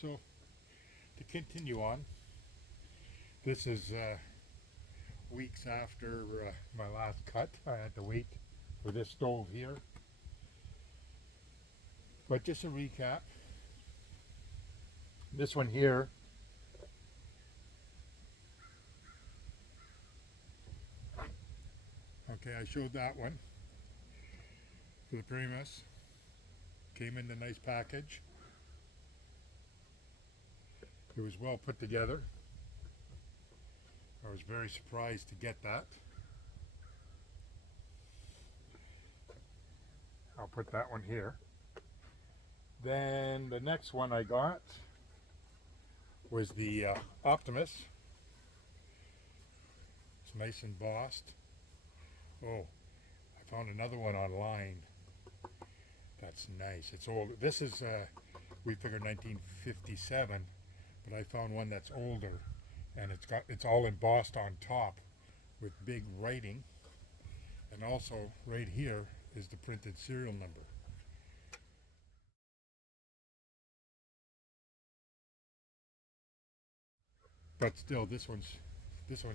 So to continue on, this is weeks after my last cut. I had to wait for this stove here. But just a recap, this one here okay, I showed that one for the Primus. Came in a nice package. It was well put together. I was very surprised to get that. I'll put that one here. Then the next one I got was the Optimus. It's nice embossed. Oh, I found another one online. That's nice. It's old. This is, we figured 1957, but I found one that's older, and it's all embossed on top with big writing, and also right here is the printed serial number. But still, this one's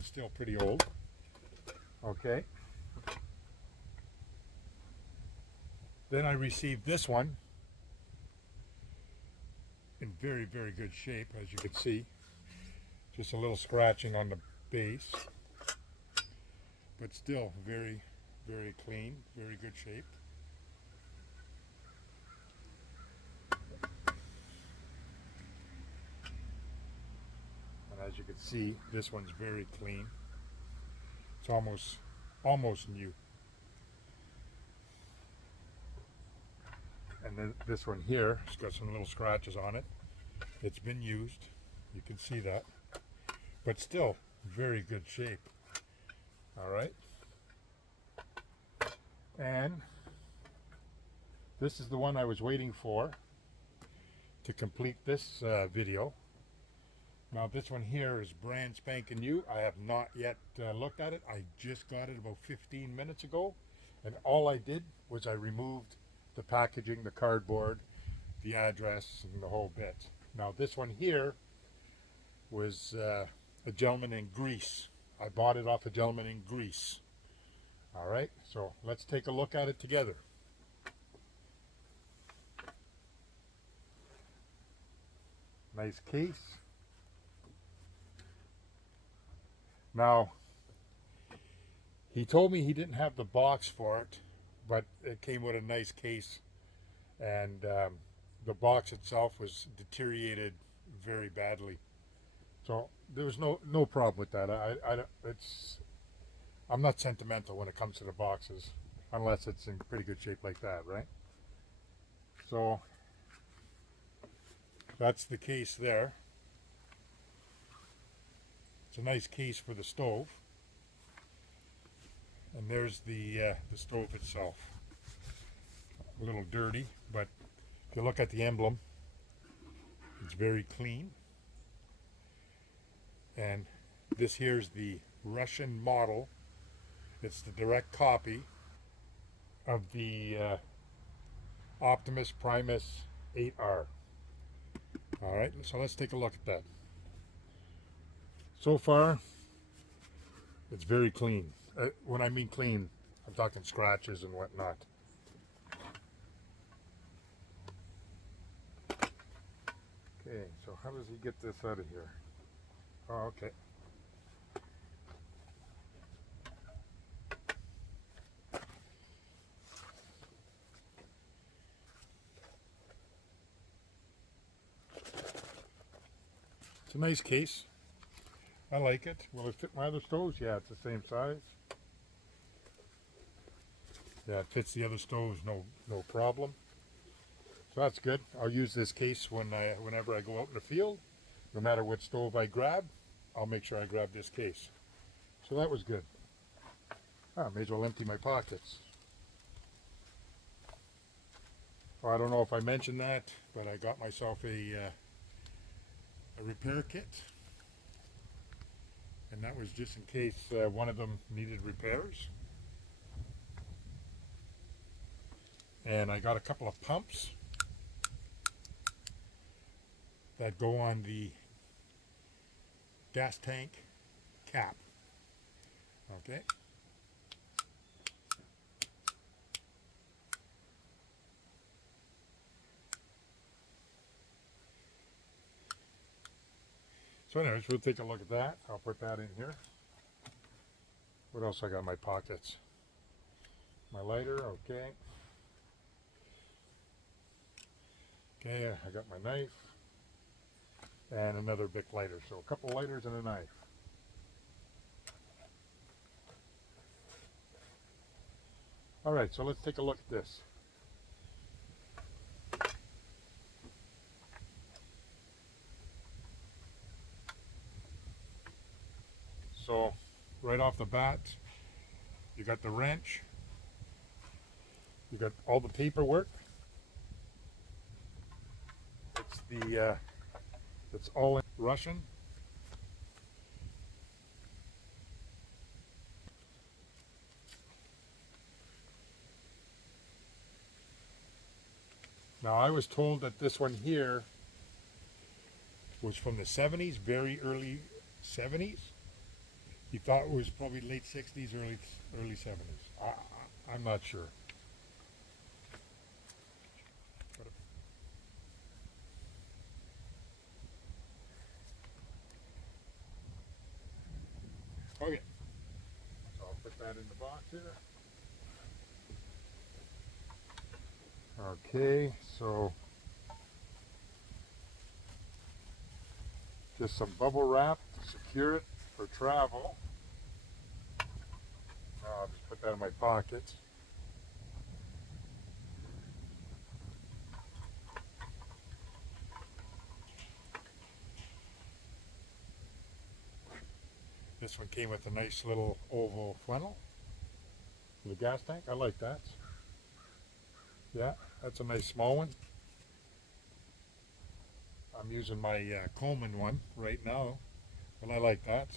still pretty old. Okay. Then I received this one in very, very good shape, as you can see. Just a little scratching on the base, but still very, very clean, very good shape. And as you can see, this one's very clean. It's almost new. And then this one here, it's got some little scratches on it. It's been used, you can see that, but still very good shape. All right. And this is the one I was waiting for to complete this video. Now this one here is brand spanking new. I have not yet looked at it. I just got it about 15 minutes ago, and all I did was I removed the packaging, the cardboard, the address, and the whole bit. Now this one here was a gentleman in Greece. I bought it off a gentleman in Greece. All right, so let's take a look at it together. Nice case. Now, he told me he didn't have the box for it, but it came with a nice case, and the box itself was deteriorated very badly. So there was no problem with that. I'm not sentimental when it comes to the boxes, unless it's in pretty good shape like that, right? So that's the case there. It's a nice case for the stove. And there's the stove itself. A little dirty, but if you look at the emblem, it's very clean. And this here's the Russian model. It's the direct copy of the Optimus Primus 8R. All right, so let's take a look at that. So far, it's very clean. When I mean clean, I'm talking scratches and whatnot. Okay, so how does he get this out of here? Oh, okay. It's a nice case. I like it. Will it fit my other stoves? Yeah, it's the same size. Yeah, it fits the other stoves, no problem. So that's good. I'll use this case whenever I go out in the field. No matter what stove I grab, I'll make sure I grab this case. So that was good. I may as well empty my pockets. Well, I don't know if I mentioned that, but I got myself a repair kit. And that was just in case one of them needed repairs. And I got a couple of pumps. that go on the gas tank cap. Okay. So anyways, we'll take a look at that. I'll put that in here. What else I got in my pockets? My lighter, okay. Okay, I got my knife and another big lighter. So a couple lighters and a knife. All right, so let's take a look at this. So right off the bat, you got the wrench, you got all the paperwork. It's all in Russian. Now I was told that this one here was from the 70s, very early 70s. He thought it was probably late 60s, early 70s. I'm not sure. Okay, so I'll put that in the box here. Okay, so just some bubble wrap to secure it for travel. I'll just put that in my pocket. This one came with a nice little oval funnel for the gas tank. I like that. Yeah, that's a nice small one. I'm using my Coleman one right now, but I like that.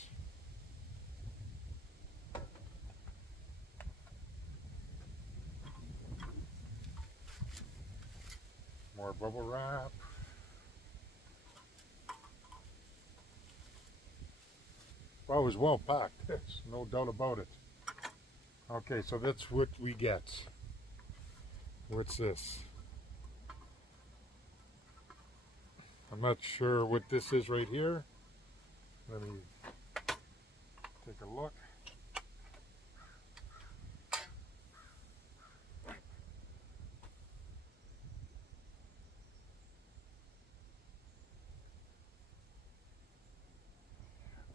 More bubble wrap. Well, it was well packed. There's no doubt about it. Okay, so that's what we get. What's this? I'm not sure what this is right here. Let me take a look.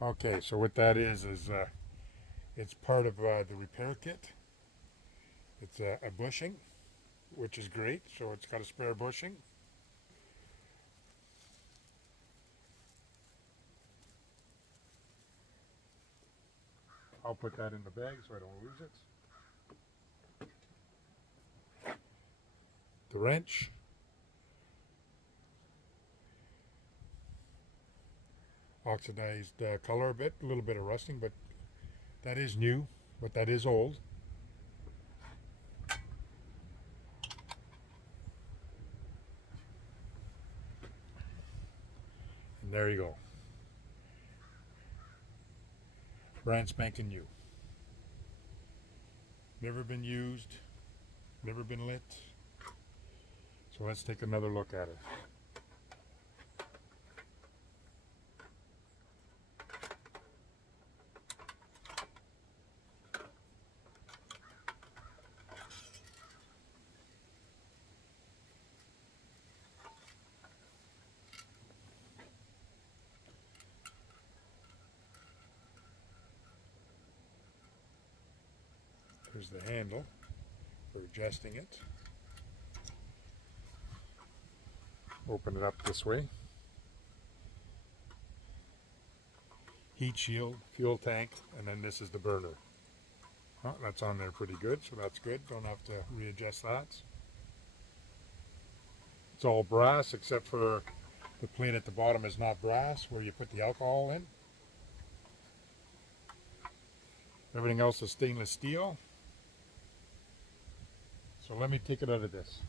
Okay, so what that is it's part of the repair kit. It's a bushing, which is great. So it's got a spare bushing. I'll put that in the bag so I don't lose it. The wrench. Oxidized color a bit, a little bit of rusting, but that is new, but that is old. And there you go. Brand spanking new. Never been used, never been lit. So let's take another look at it. Here's the handle for adjusting it. Open it up this way. Heat shield, fuel tank, and then this is the burner. Oh, that's on there pretty good, so that's good. Don't have to readjust that. It's all brass except for the plate at the bottom is not brass where you put the alcohol in. Everything else is stainless steel. So let me take it out of this.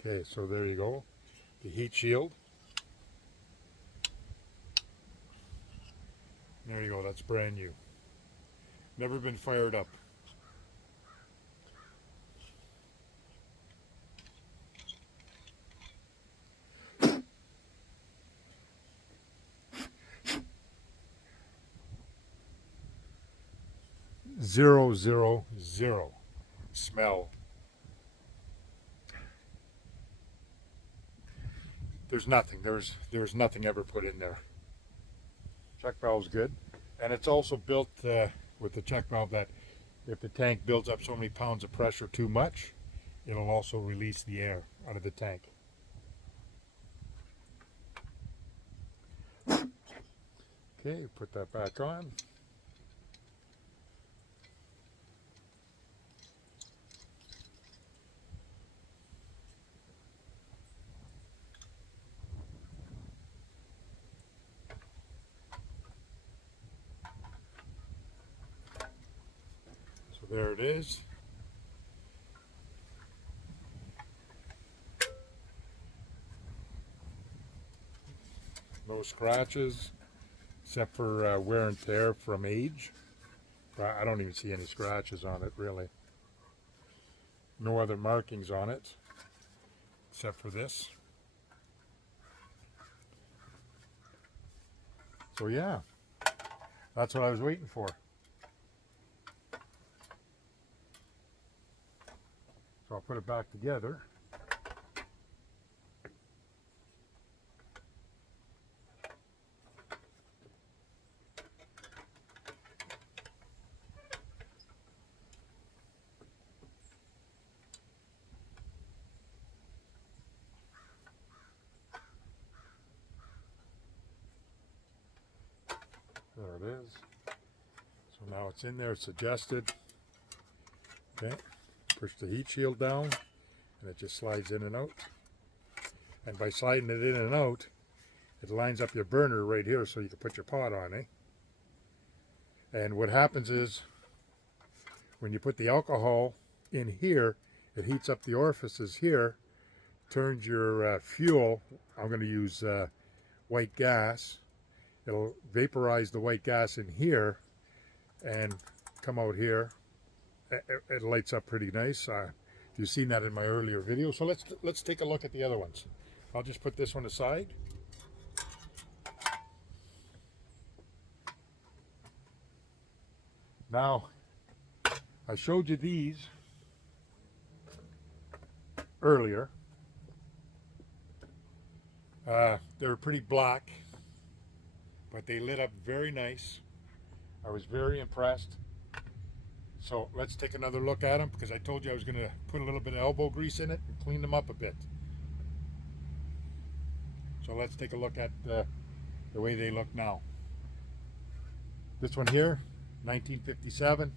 Okay, so there you go. The heat shield. There you go, that's brand new. Never been fired up. Zero, zero, zero smell. There's nothing. There's nothing ever put in there. Check valve's good, and it's also built with the check valve that if the tank builds up so many pounds of pressure too much, it'll also release the air out of the tank. Okay, put that back on. So there it is. No scratches, except for wear and tear from age. I don't even see any scratches on it, really. No other markings on it, except for this. So yeah, that's what I was waiting for. So I'll put it back together. There it is. So now it's in there, it's adjusted. Okay, push the heat shield down and it just slides in and out. And by sliding it in and out, it lines up your burner right here so you can put your pot on, eh? And what happens is when you put the alcohol in here, it heats up the orifices here, turns your fuel, I'm going to use white gas. It'll vaporize the white gas in here and come out here. It lights up pretty nice. You've seen that in my earlier video. So let's take a look at the other ones. I'll just put this one aside. Now, I showed you these earlier. They were pretty black, but they lit up very nice. I was very impressed. So let's take another look at them, because I told you I was going to put a little bit of elbow grease in it and clean them up a bit. So let's take a look at the way they look now. This one here, 1957.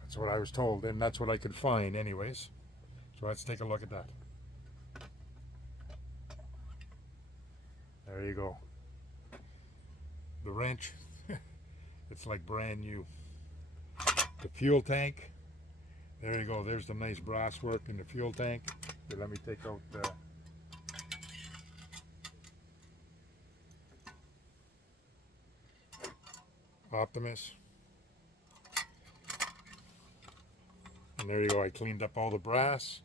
That's what I was told, and that's what I could find anyways. So let's take a look at that. There you go. The wrench, it's like brand new. The fuel tank, there you go. There's the nice brass work in the fuel tank. Here, let me take out the Optimus. And there you go. I cleaned up all the brass.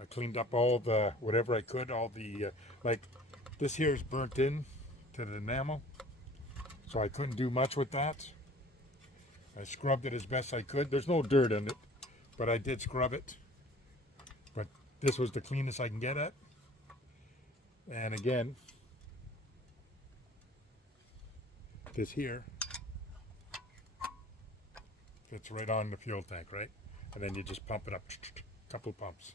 I cleaned up all the whatever I could. All the like this here is burnt in to the enamel, so I couldn't do much with that. I scrubbed it as best I could. There's no dirt in it, but I did scrub it. But this was the cleanest I can get at. And again, this here fits right on the fuel tank, right? And then you just pump it up, couple pumps.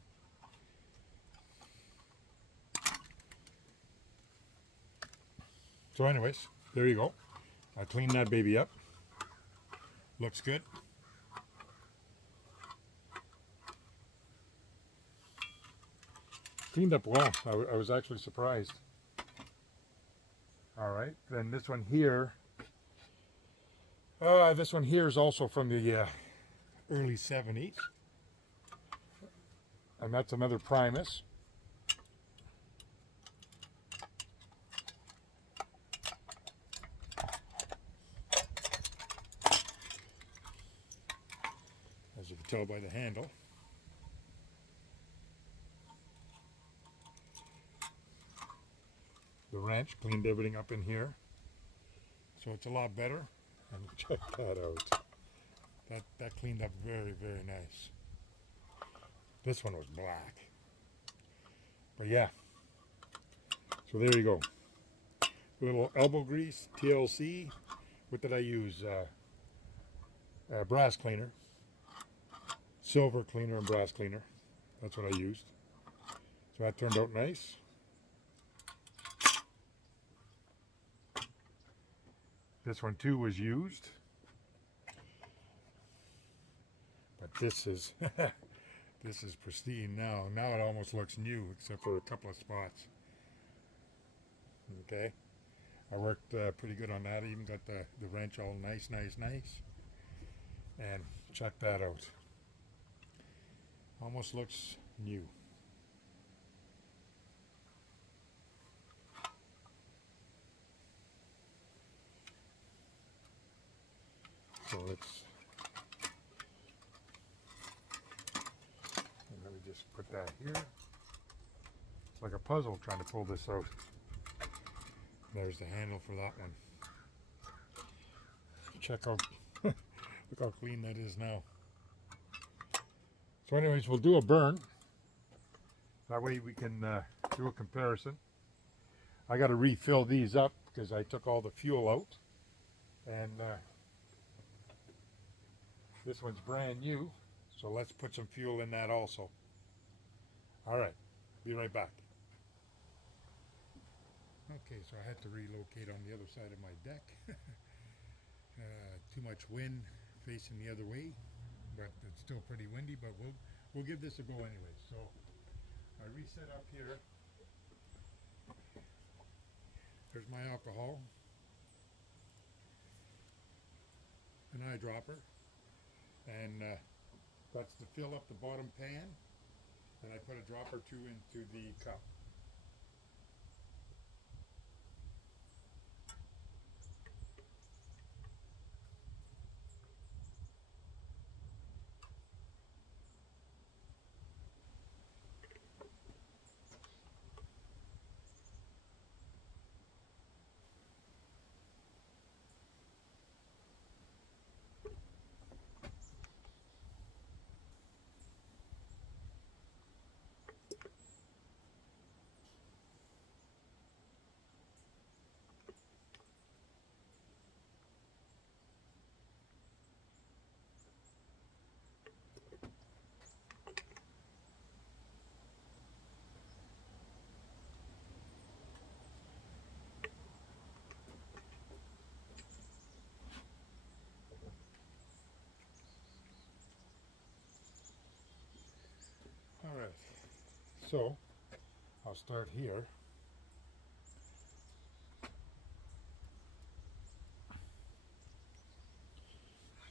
So anyways, there you go. I cleaned that baby up. Looks good. Cleaned up well. I was actually surprised. All right, then this one here. This one here is also from the early 70s. And that's another Primus. tell by the handle. The wrench cleaned everything up in here, so it's a lot better. And check that out. That cleaned up very, very nice. This one was black. But yeah. So there you go. A little elbow grease, TLC. What did I use? Brass cleaner. Silver cleaner and brass cleaner. That's what I used. So that turned out nice. This one too was used. But this is this is pristine now. Now it almost looks new, except for a couple of spots. Okay, I worked pretty good on that. I even got the wrench all nice. And check that out. Almost looks new. So let's, and let me just put that here. It's like a puzzle trying to pull this out. There's the handle for that one. Check out, look how clean that is now. So anyways, we'll do a burn. That way we can do a comparison. I got to refill these up because I took all the fuel out. And this one's brand new, so let's put some fuel in that also. All right, be right back. Okay, so I had to relocate on the other side of my deck. Too much wind facing the other way, but it's still pretty windy, but we'll give this a go anyway. So I reset up here. There's my alcohol, an eyedropper. And that's to fill up the bottom pan, and I put a drop or two into the cup. All right, so I'll start here.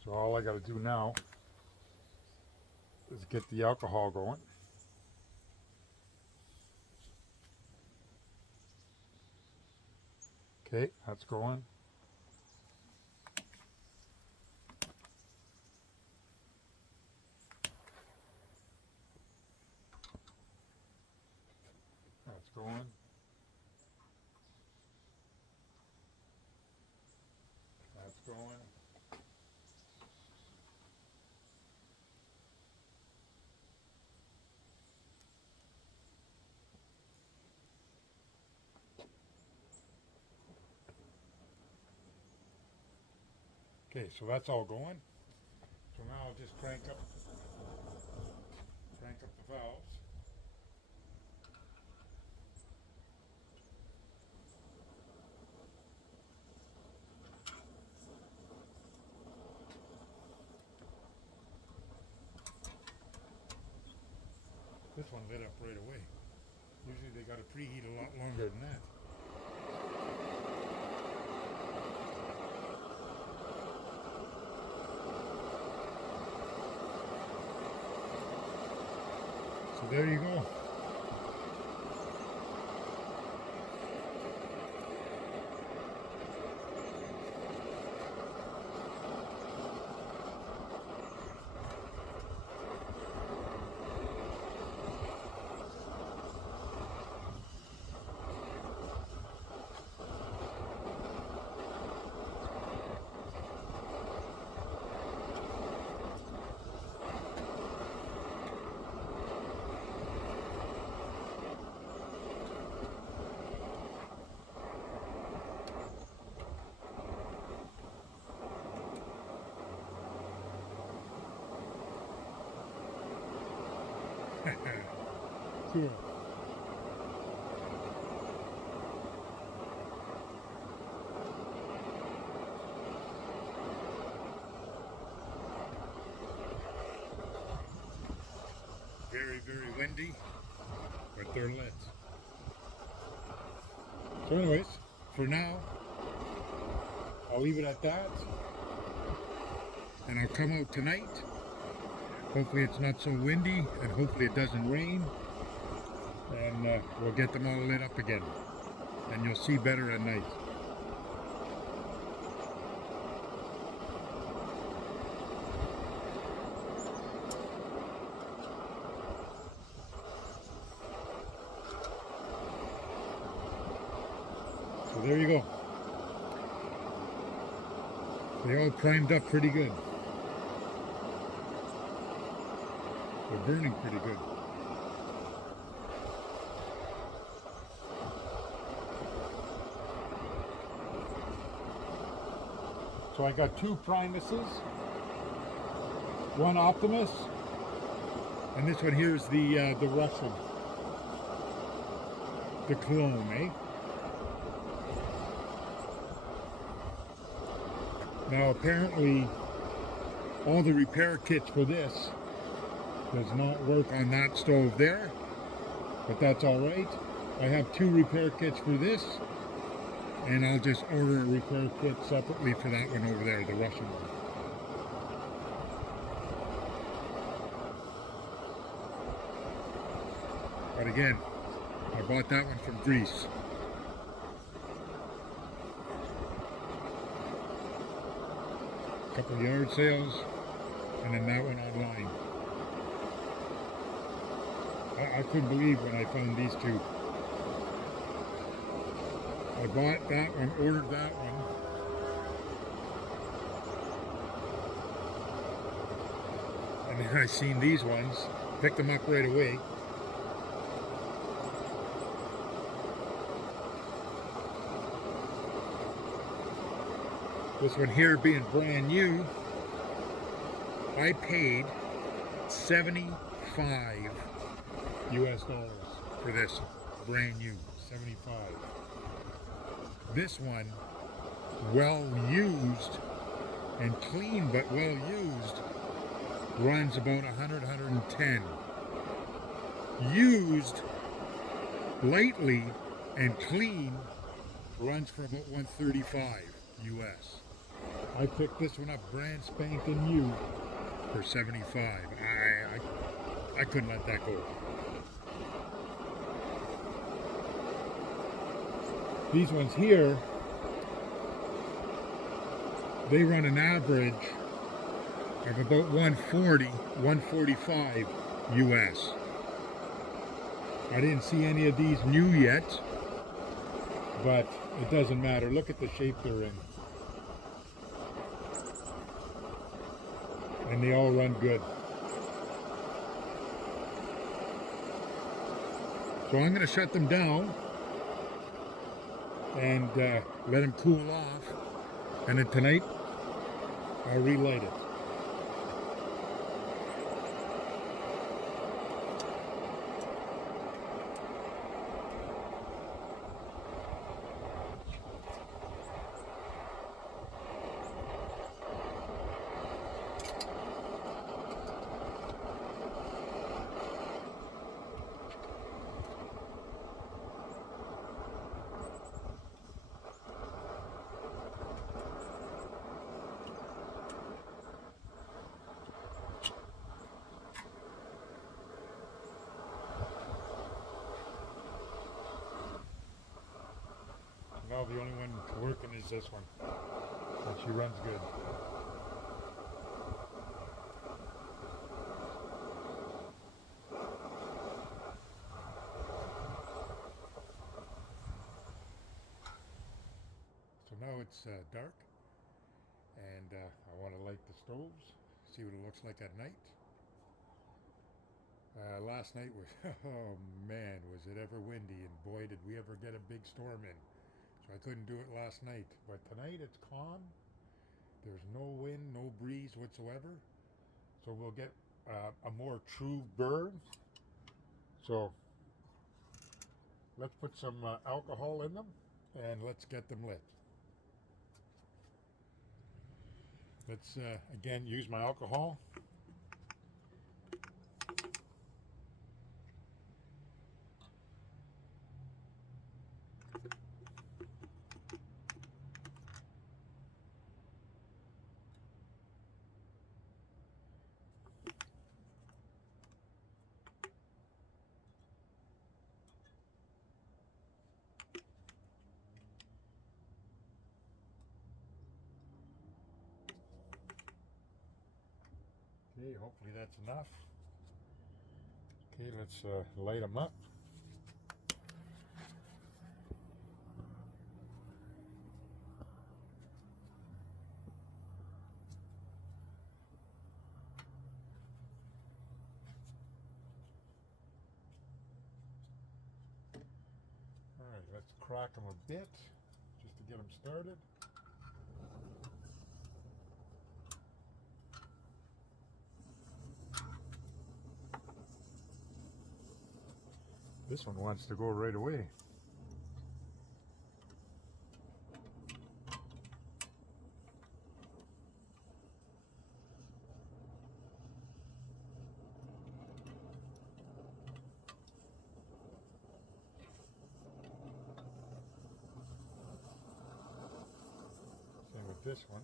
So all I got to do now is get the alcohol going. Okay, that's going. That's going. That's going. Okay, so that's all going. So now I'll just crank up the valves. This one lit up right away. Usually they got to preheat a lot longer than that. So there you go. here. Very, very windy, but they're lit. So anyways, for now, I'll leave it at that. And I'll come out tonight. Hopefully it's not so windy, and hopefully it doesn't rain. And we'll get them all lit up again. And you'll see better at night. So there you go. They all primed up pretty good. They're burning pretty good. So I got 2 Primuses, 1 Optimus, and this one here is the Russian, the clone, eh? Now apparently all the repair kits for this does not work on that stove there, but that's all right. I have 2 repair kits for this, and I'll just order a repair kit separately for that one over there, the Russian one. But again, I bought that one from Greece. A couple of yard sales, and then that one online. I couldn't believe when I found these 2. I bought that one, ordered that one. And then I seen these ones, picked them up right away. This one here being brand new, I paid $75 US for this, brand new, 75. This one, well used and clean but well used, runs about 100, 110. Used lightly and clean runs for about 135 US. I picked this one up brand spanking new for 75. I couldn't let that go. These ones here, they run an average of about 140, 145 US. I didn't see any of these new yet, but it doesn't matter. Look at the shape they're in. And they all run good. So I'm going to shut them down and let them cool off, and then tonight I'll relight it. Now the only one working is this one, and she runs good. So now it's dark, and I want to light the stoves, see what it looks like at night. Last night was, oh man, was it ever windy, and boy did we ever get a big storm in. So I couldn't do it last night, but tonight it's calm. There's no wind, no breeze whatsoever. So we'll get a more true burn. So let's put some alcohol in them and let's get them lit. Let's again use my alcohol. Okay, hopefully that's enough. Okay, let's light them up. All right, let's crack them a bit just to get them started. This one wants to go right away. Same with this one.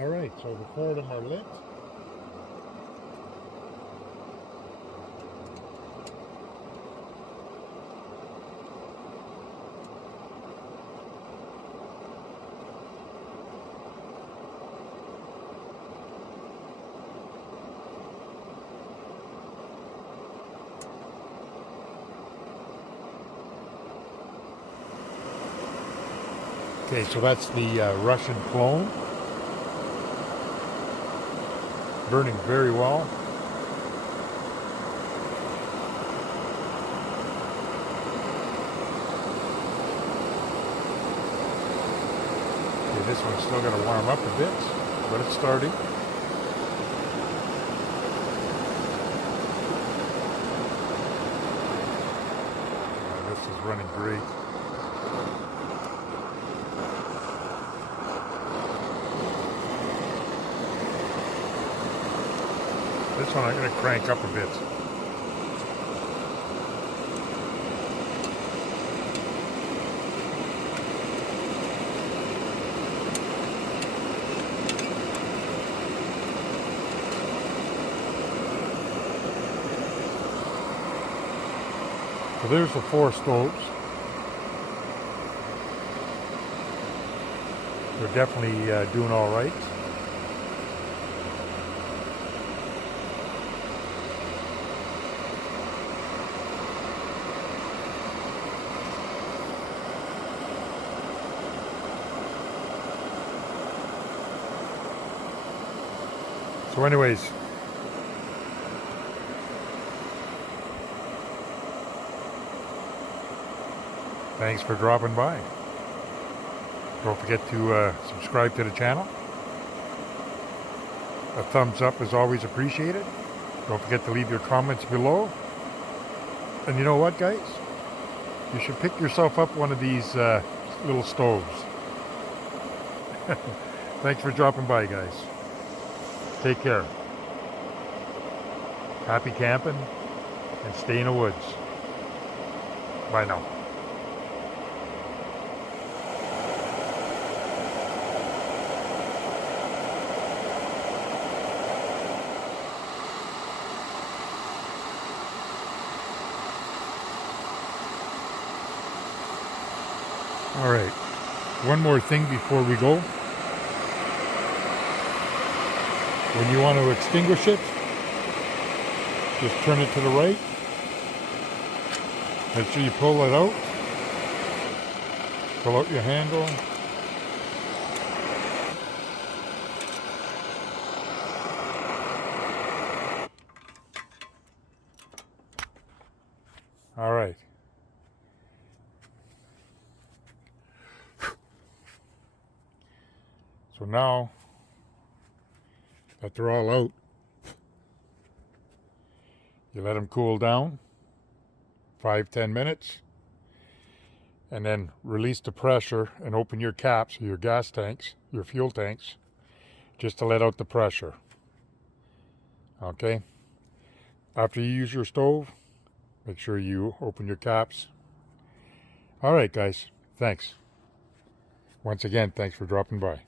All right, so the 4 of them are lit. Okay, so that's the Russian clone. Burning very well. Okay, this one's still going to warm up a bit, but it's starting. This is running great. This one I'm going to crank up a bit. So there's the 4 stoves. They're definitely doing all right. So anyways, thanks for dropping by. Don't forget to subscribe to the channel. A thumbs up is always appreciated. Don't forget to leave your comments below. And you know what, guys? You should pick yourself up one of these little stoves. Thanks for dropping by, guys. Take care. Happy camping and stay in the woods. Bye now. All right, one more thing before we go. When you want to extinguish it, just turn it to the right. Make sure you pull it out. Pull out your handle. All right. So now that they're all out, you let them cool down 5-10 minutes, and then release the pressure and open your caps, your gas tanks, your fuel tanks, just to let out the pressure. Okay? After you use your stove, make sure you open your caps. All right, guys. Thanks. Once again, thanks for dropping by.